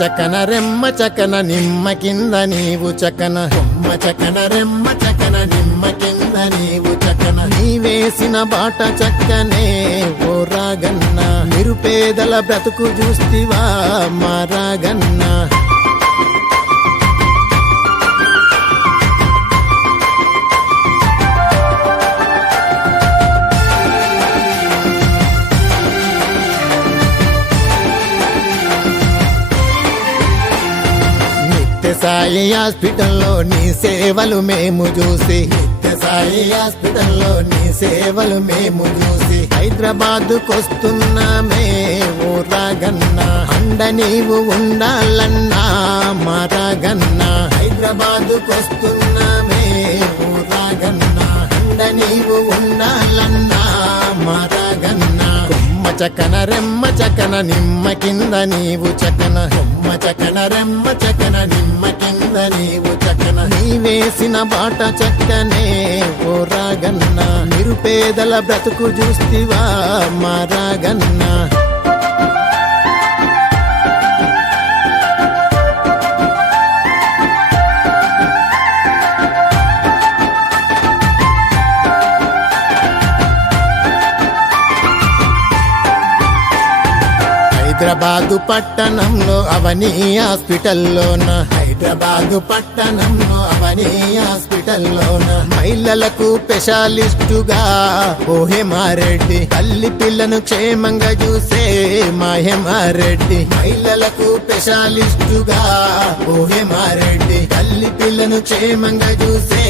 చకన రెమ్మ చకన నిమ్మ కింద నీవు చకన రెమ్మ చకన రెమ్మ చకన నిమ్మ కింద నీవు చకన. నీ వేసిన బాట చక్కనే ఓ రాగన్న. నిరుపేదల బ్రతుకు చూస్తివా మా సాయి హాస్పిటల్లో నీ సేవలు మేము చూసి. సాయి హాస్పిటల్లో నీ సేవలు మేము చూసి. హైదరాబాద్ కొస్తున్నామే ఓ రాగన్న. అండ నీవు ఉండాలన్నా మా రాగన్న. హైదరాబాద్ కొస్తున్నామే చకన రెమ్మ చకన నిమ్మ కింద నీవు చకన కొమ్మ చకన రెమ్మ చకన నిమ్మ కింద నీవు చకన. నీ వేసిన బాట చక్కనే ఓ రాగన్న. నిరుపేదల బ్రతుకు చూస్తివా మా హైదరాబాదు పట్టణంలో అవని హాస్పిటల్లోన. హైదరాబాదు పట్టణంలో అవని హాస్పిటల్లోన. మహిళలకు స్పెషలిస్టుగా ఓహెమారెడ్డి తల్లి పిల్లను క్షేమంగా చూసే మాహెమారెడ్డి మహిళలకు స్పెషలిస్టుగా ఓహెమారెడ్డి తల్లి పిల్లను క్షేమంగా చూసే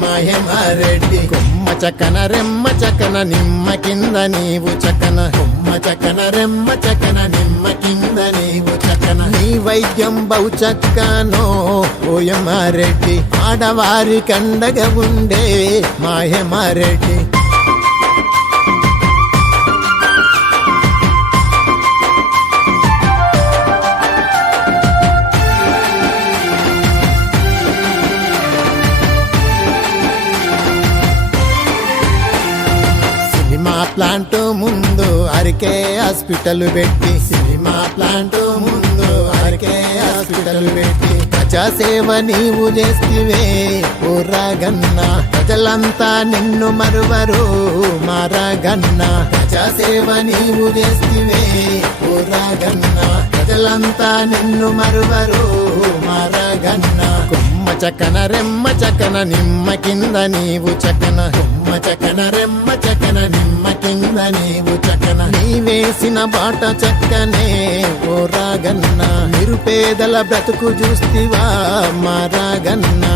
మహిమారెడ్డి కొమ్మ చకన రెమ్మ చకన నిమ్మ కింద నీవు చకన. కొమ్మ చకన రెమ్మ చకన నిమ్మ కింద నీవు చకన. నీ వైద్యం బహు చక్కనో ఓయమారెడ్డి ఆడవారి కండగా ఉండే మాయమారెడ్డి. ప్లాంట్ ముందు అరికే హాస్పిటల్ పెట్టి. సినిమా ప్లాంట్ ముందు అరికే హాస్పిటల్ పెట్టి. ప్రజాసేవ నీవు చేస్తివే ఊరాగన్నా ప్రజలంతా నిన్ను మరువరు మారాగన్నా. ప్రజాసేవ నీవు చేస్తివే ఊరాగన్నా ప్రజలంతా నిన్ను మరువరు మారాగన్నా. కుమ్మ చకన రెమ్మ చకన నిమ్మ కింద నీవు చకన. కొమ్మ చకన రెమ్మ చకన నిమ్మ కింద నీవు చకన నీ వేసిన బాట చక్కనే ఓ రాగన్న. నిరుపేదల బ్రతుకు చూస్తివా మా రాగన్నా.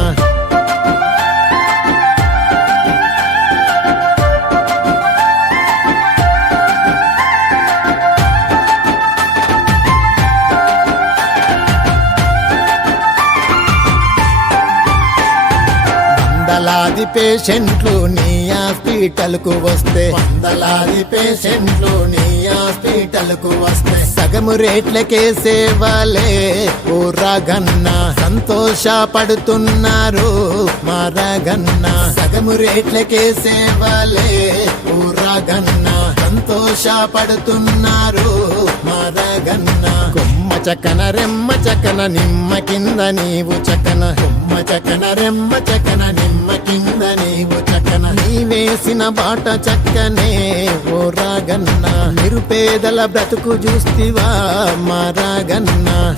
వందలాది పేషెంట్లు నీ హాస్పిటల్కు వస్తే. వందలాది పేషెంట్లు నీ హాస్పిటల్కు వస్తే. సగము రేట్లకే సేవలే ఓ రాగన్న. సంతోష పడుతున్నారు మా రాగన్న. సగము రేట్లకే సేవలే ఓ రాగన్న. సంతోషపడుతున్నారు. మరగన్న. కొమ్మ చకన రెమ్మ చకన నిమ్మ కింద నీవు చకన. కొమ్మ చకన రెమ్మ చకన నిమ్మ కింద నీవు చకన. నీ వేసిన బాట చక్కనే ఓ రాగన్న. నిరుపేదల బ్రతుకు చూస్తివా మరగన్నా.